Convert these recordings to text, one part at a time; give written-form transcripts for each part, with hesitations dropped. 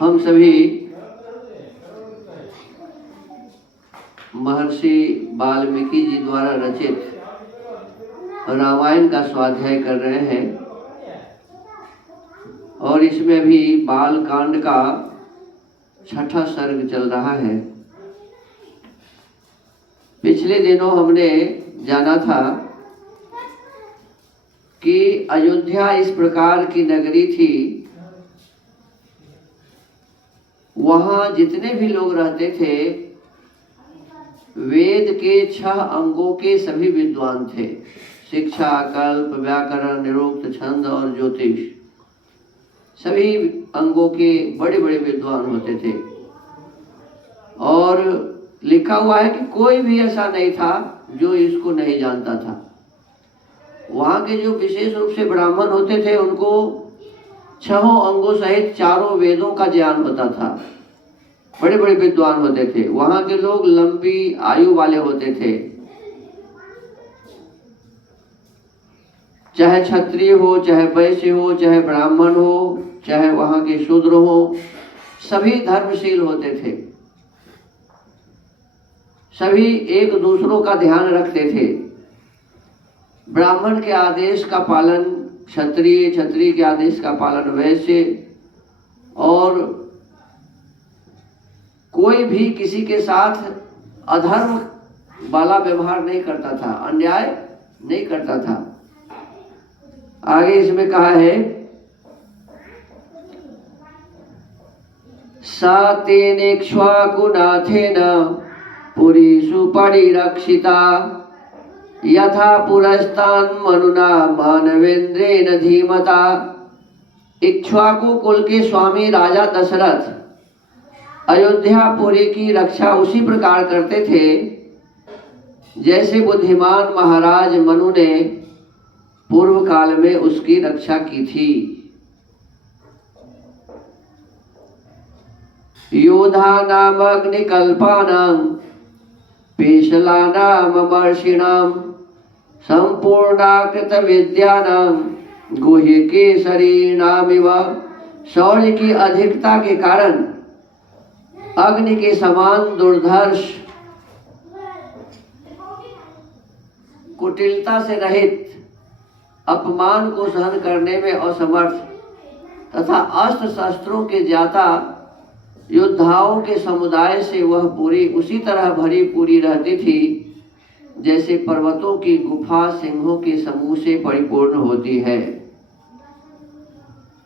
हम सभी महर्षि वाल्मीकि जी द्वारा रचित रामायण का स्वाध्याय कर रहे हैं और इसमें भी बाल कांड का छठा सर्ग चल रहा है। पिछले दिनों हमने जाना था कि अयोध्या इस प्रकार की नगरी थी, वहाँ जितने भी लोग रहते थे वेद के 6 अंगों के सभी विद्वान थे। शिक्षा, कल्प, व्याकरण, निरुक्त, छंद और ज्योतिष, सभी अंगों के बड़े बड़े विद्वान होते थे। और लिखा हुआ है कि कोई भी ऐसा नहीं था जो इसको नहीं जानता था। वहाँ के जो विशेष रूप से ब्राह्मण होते थे उनको 6 अंगों सहित 4 वेदों का ज्ञान होता था, बड़े बड़े विद्वान होते थे। वहाँ के लोग लंबी आयु वाले होते थे, चाहे क्षत्रिय हो, चाहे वैश्य हो, चाहे ब्राह्मण हो, चाहे वहाँ के शूद्र हो, सभी धर्मशील होते थे। सभी एक दूसरों का ध्यान रखते थे। ब्राह्मण के आदेश का पालन क्षत्रिय, क्षत्रिय के आदेश का पालन वैश्य, और कोई भी किसी के साथ अधर्म वाला व्यवहार नहीं करता था, अन्याय नहीं करता था। आगे इसमें कहा है, सा तेनेक्ष्वाकुनाथेन पुरीषु परिरक्षिता यथा पुरस्तान मनुना मानवेंद्रेण धीमता। इक्ष्वाकु कुल के स्वामी राजा दशरथ अयोध्यापुरी की रक्षा उसी प्रकार करते थे जैसे बुद्धिमान महाराज मनु ने पूर्व काल में उसकी रक्षा की थी। योधा नाम अग्निकल्पानां पेशलानाम मर्षिणां संपूर्णाकृत विद्यानां गुह्य केसरीणामिव। शौर्य की अधिकता के कारण अग्नि के समान दुर्धर्ष, कुटिलता से रहित, अपमान को सहन करने में असमर्थ तथा अस्त्र शस्त्रों के ज्ञाता योद्धाओं के समुदाय से वह पूरी उसी तरह भरी पूरी रहती थी जैसे पर्वतों की गुफा सिंहों के समूह से परिपूर्ण होती है।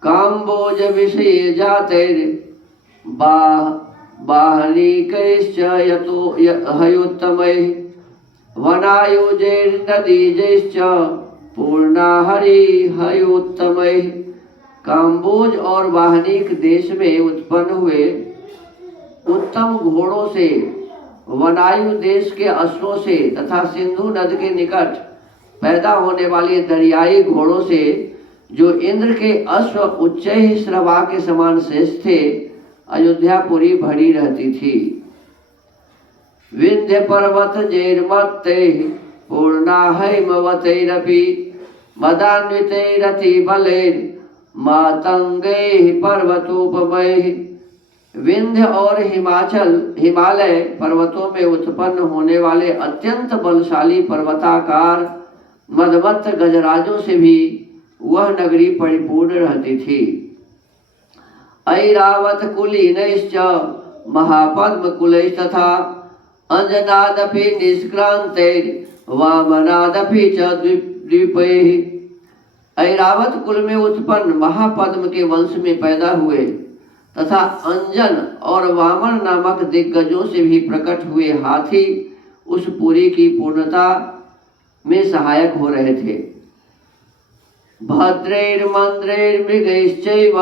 काम्बोज विषये जातैर बाहनिकैश्च यतो हयोत्तमैः वनायुजैर्नदीजैश्च पूर्णा हरिहयोत्तमैः। काम्बोज और वाहनिक देश में उत्पन्न हुए उत्तम घोड़ों से, वनायु देश के अश्वों से तथा सिंधु नद के निकट पैदा होने वाले दरियाई घोड़ों से, जो इंद्र के अश्व उच्च श्रवा के समान श्रेष्ठ थे, अयोध्यापुरी भरी रहती थी। विंध्य पर्वत जैर्मत्तैः पूर्णा हैमवतैरपि मदान्वितैरति बलैर् मातंगैः पर्वतोपमैः। विंध्य और हिमालय पर्वतों में उत्पन्न होने वाले अत्यंत बलशाली पर्वताकार मदमत्त गजराजों से भी वह नगरी परिपूर्ण रहती थी। ऐरावत कुलीनैश्च महापद्म कुलैस्तथा अंजनादपि निष्क्रांतैर् वामनादपि च द्वीपैः। ऐरावत कुल में उत्पन्न महापद्म के वंश में पैदा हुए तथा अंजन और वामन नामक दिग्गजों से भी प्रकट हुए हाथी उस पुरी की पूर्णता में सहायक हो रहे थे। भद्रैर्मंद्रैर्मृगैश्चैव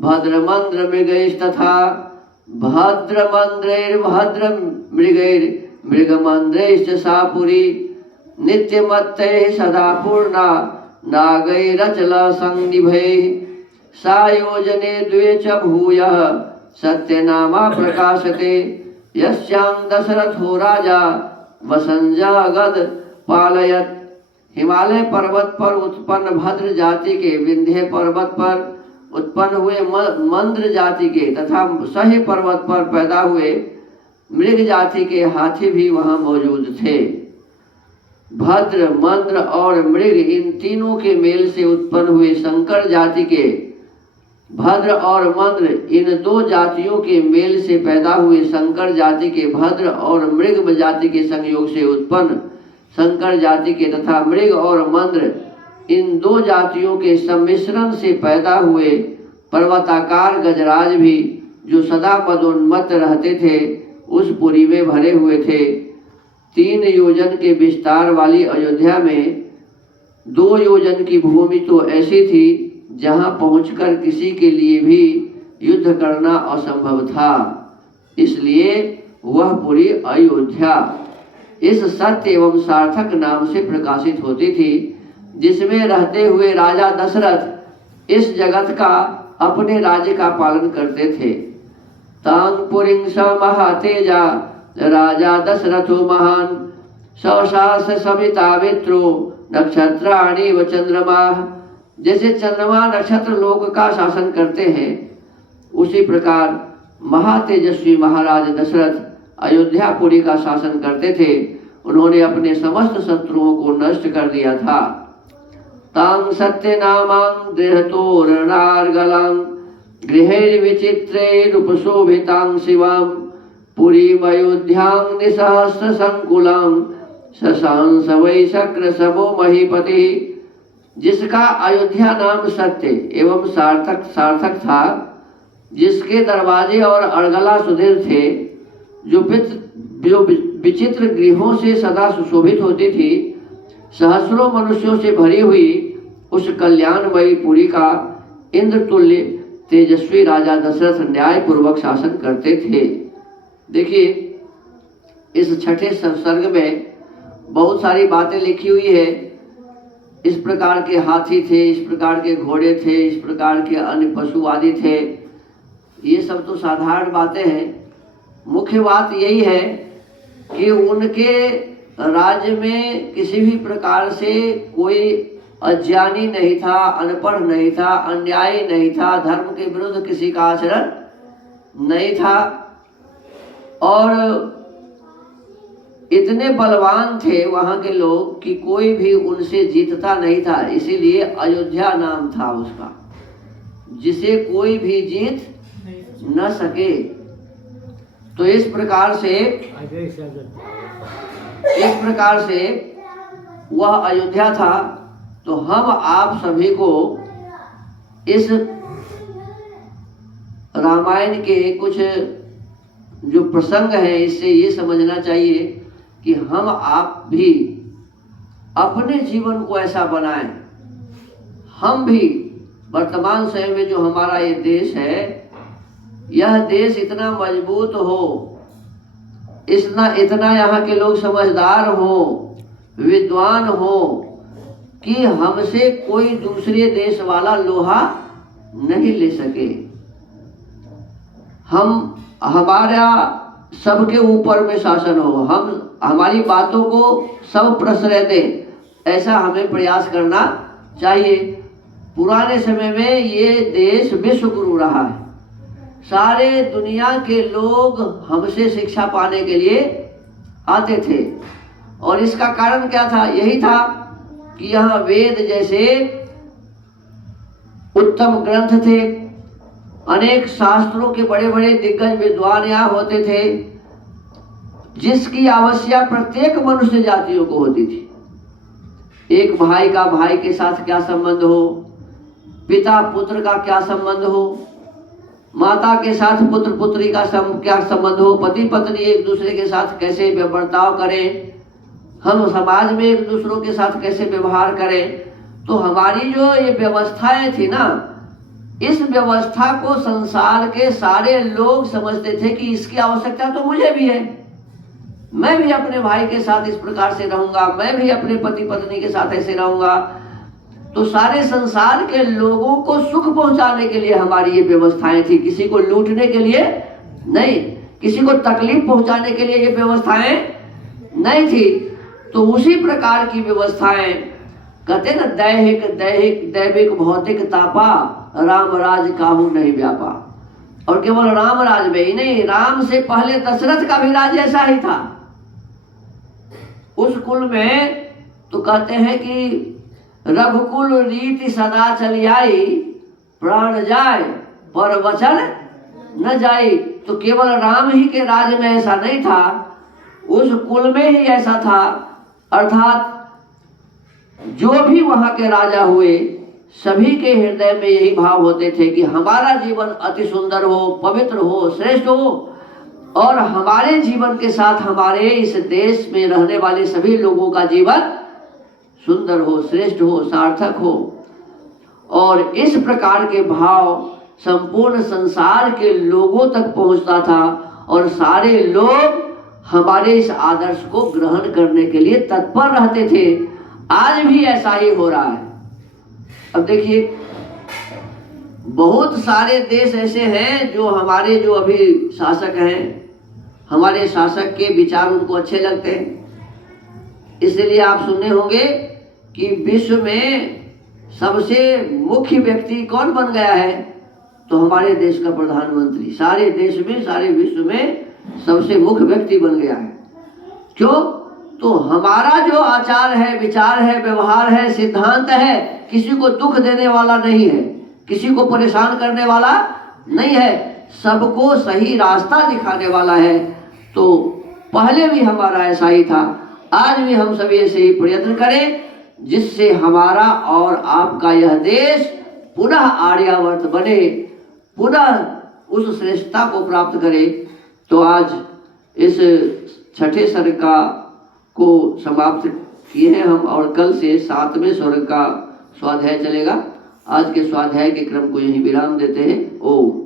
भद्रमंद्रमृगैस्तथा भद्रमंद्रैर्भद्रमृगैर्मृगमंद्रैश्च सा पुरी नित्यमत्तैः सदा पूर्णा नागैरचला संनिभैः। सायोजने द्वे च भूयः सत्यनामा प्रकाशते यस्यां दशरथो राजा वसंजागद पालयत। हिमालय पर्वत पर उत्पन्न भद्र जाति के विंध्य पर्वत पर उत्पन्न हुए मंद्र जाति के तथा सही पर्वत पर पैदा हुए मृग जाति के हाथी भी वहां मौजूद थे। भद्र, मंद्र और मृग इन तीनों के मेल से उत्पन्न हुए शंकर जाति के, भद्र और मंद्र इन दो जातियों के मेल से पैदा हुए शंकर जाति के, भद्र और मृग जाति के संयोग से उत्पन्न शंकर जाति के तथा मृग और मंद्र इन दो जातियों के सम्मिश्रण से पैदा हुए पर्वताकार गजराज भी, जो सदा मदोन्मत्त रहते थे, उस पुरी में भरे हुए थे। 3 योजन के विस्तार वाली अयोध्या में 2 योजन की भूमि तो ऐसी थी जहां पहुंचकर किसी के लिए भी युद्ध करना असंभव था, इसलिए वह पुरी अयोध्या इस सत्य एवं सार्थक नाम से प्रकाशित होती थी, जिसमें रहते हुए राजा दशरथ इस जगत का अपने राज्य का पालन करते थे। तांग पुरीं स महातेजा राजा दशरथो महान, सौशास सविता मित्रो नक्षत्राणि व चंद्रमा। जैसे चंद्रमा नक्षत्र लोक का शासन करते हैं, उसी प्रकार महातेजस्वी महाराज दशरथ अयोध्यापुरी का शासन करते थे। उन्होंने अपने समस्त शत्रुओं को नष्ट कर दिया था। तां सत्य नामां देहतोरणार्गलां गृहैर्विचित्रैरुपशोभितां शिवां पुरीमयोध्यां निसहस्र संकुलां शशांस वै शक्र सबो महीपति। जिसका अयोध्या नाम सत्य एवं सार्थक था, जिसके दरवाजे और अर्गला सुदृढ़ थे, जो विचित्र गृहों से सदा सुशोभित होती थी, सहस्रों मनुष्यों से भरी हुई उस कल्याणमयी पुरी का इंद्रतुल्य तेजस्वी राजा दशरथ न्यायपूर्वक शासन करते थे। देखिए, इस छठे संसर्ग में बहुत सारी बातें लिखी हुई है। इस प्रकार के हाथी थे, इस प्रकार के घोड़े थे, इस प्रकार के अन्य पशु आदि थे। ये सब तो साधारण बातें हैं। मुख्य बात यही है कि उनके राज्य में किसी भी प्रकार से कोई अज्ञानी नहीं था, अनपढ़ नहीं था, अन्यायी नहीं था, धर्म के विरुद्ध किसी का आचरण नहीं था, और इतने बलवान थे वहां के लोग कि कोई भी उनसे जीतता नहीं था। इसीलिए अयोध्या नाम था उसका, जिसे कोई भी जीत न सके। तो इस प्रकार से वह अयोध्या था। तो हम आप सभी को इस रामायण के कुछ जो प्रसंग हैं, इससे ये समझना चाहिए कि हम आप भी अपने जीवन को ऐसा बनाएं। हम भी वर्तमान समय में जो हमारा ये देश है, यह देश इतना मजबूत हो, इतना यहाँ के लोग समझदार हो, विद्वान हो कि हमसे कोई दूसरे देश वाला लोहा नहीं ले सके। हमारा सबके ऊपर में शासन हो, हम हमारी बातों को सब प्रश्रय दें, ऐसा हमें प्रयास करना चाहिए। पुराने समय में ये देश विश्व गुरु रहा है। सारे दुनिया के लोग हमसे शिक्षा पाने के लिए आते थे, और इसका कारण क्या था? यही था कि यहाँ वेद जैसे उत्तम ग्रंथ थे, अनेक शास्त्रों के बड़े बड़े दिग्गज विद्वान यहाँ होते थे, जिसकी आवश्यकता प्रत्येक मनुष्य जातियों को होती थी। एक भाई का भाई के साथ क्या संबंध हो, पिता पुत्र का क्या संबंध हो, माता के साथ पुत्र पुत्री का क्या संबंध हो, पति पत्नी एक दूसरे के साथ कैसे बर्ताव करें, हम समाज में एक दूसरों के साथ कैसे व्यवहार करें। तो हमारी जो ये व्यवस्थाएं थी ना, इस व्यवस्था को संसार के सारे लोग समझते थे कि इसकी आवश्यकता तो मुझे भी है, मैं भी अपने भाई के साथ इस प्रकार से रहूंगा, मैं भी अपने पति पत्नी के साथ ऐसे रहूंगा। तो सारे संसार के लोगों को सुख पहुंचाने के लिए हमारी ये व्यवस्थाएं थी, किसी को लूटने के लिए नहीं, किसी को तकलीफ पहुंचाने के लिए ये व्यवस्थाएं नहीं थी। तो उसी प्रकार की व्यवस्थाएं कहते न दैहिक दैहिक दैविक भौतिक तापा, राम राज काहू नहीं व्यापा। और केवल राम राज में ही नहीं, राम से पहले दशरथ का भी राज ऐसा ही था। उस कुल में तो कहते हैं कि रघुकुल रीति सदा चली आई, प्राण जाए पर वचन न जाई। तो केवल राम ही के राज में ऐसा नहीं था, उस कुल में ही ऐसा था। अर्थात जो भी वहां के राजा हुए सभी के हृदय में यही भाव होते थे कि हमारा जीवन अति सुंदर हो, पवित्र हो, श्रेष्ठ हो, और हमारे जीवन के साथ हमारे इस देश में रहने वाले सभी लोगों का जीवन सुंदर हो, श्रेष्ठ हो, सार्थक हो। और इस प्रकार के भाव संपूर्ण संसार के लोगों तक पहुंचता था और सारे लोग हमारे इस आदर्श को ग्रहण करने के लिए तत्पर रहते थे। आज भी ऐसा ही हो रहा है। अब देखिए, बहुत सारे देश ऐसे हैं जो हमारे जो अभी शासक हैं, हमारे शासक के विचार उनको अच्छे लगते हैं। इसलिए आप सुने होंगे कि विश्व में सबसे मुख्य व्यक्ति कौन बन गया है, तो हमारे देश का प्रधानमंत्री सारे देश में, सारे विश्व में सबसे मुख्य व्यक्ति बन गया है। क्यों? तो हमारा जो आचार है, विचार है, व्यवहार है, सिद्धांत है, किसी को दुख देने वाला नहीं है, किसी को परेशान करने वाला नहीं है, सबको सही रास्ता दिखाने वाला है। तो पहले भी हमारा ऐसा ही था, आज भी हम सभी ऐसे ही प्रयत्न करें जिससे हमारा और आपका यह देश पुनः आर्यावर्त बने, पुनः उस श्रेष्ठता को प्राप्त करे। तो आज इस छठे सर्ग का को समाप्त किए हैं हम, और कल से 7वें सर्ग का स्वाध्याय चलेगा। आज के स्वाध्याय के क्रम को यहीं विराम देते हैं। ओम।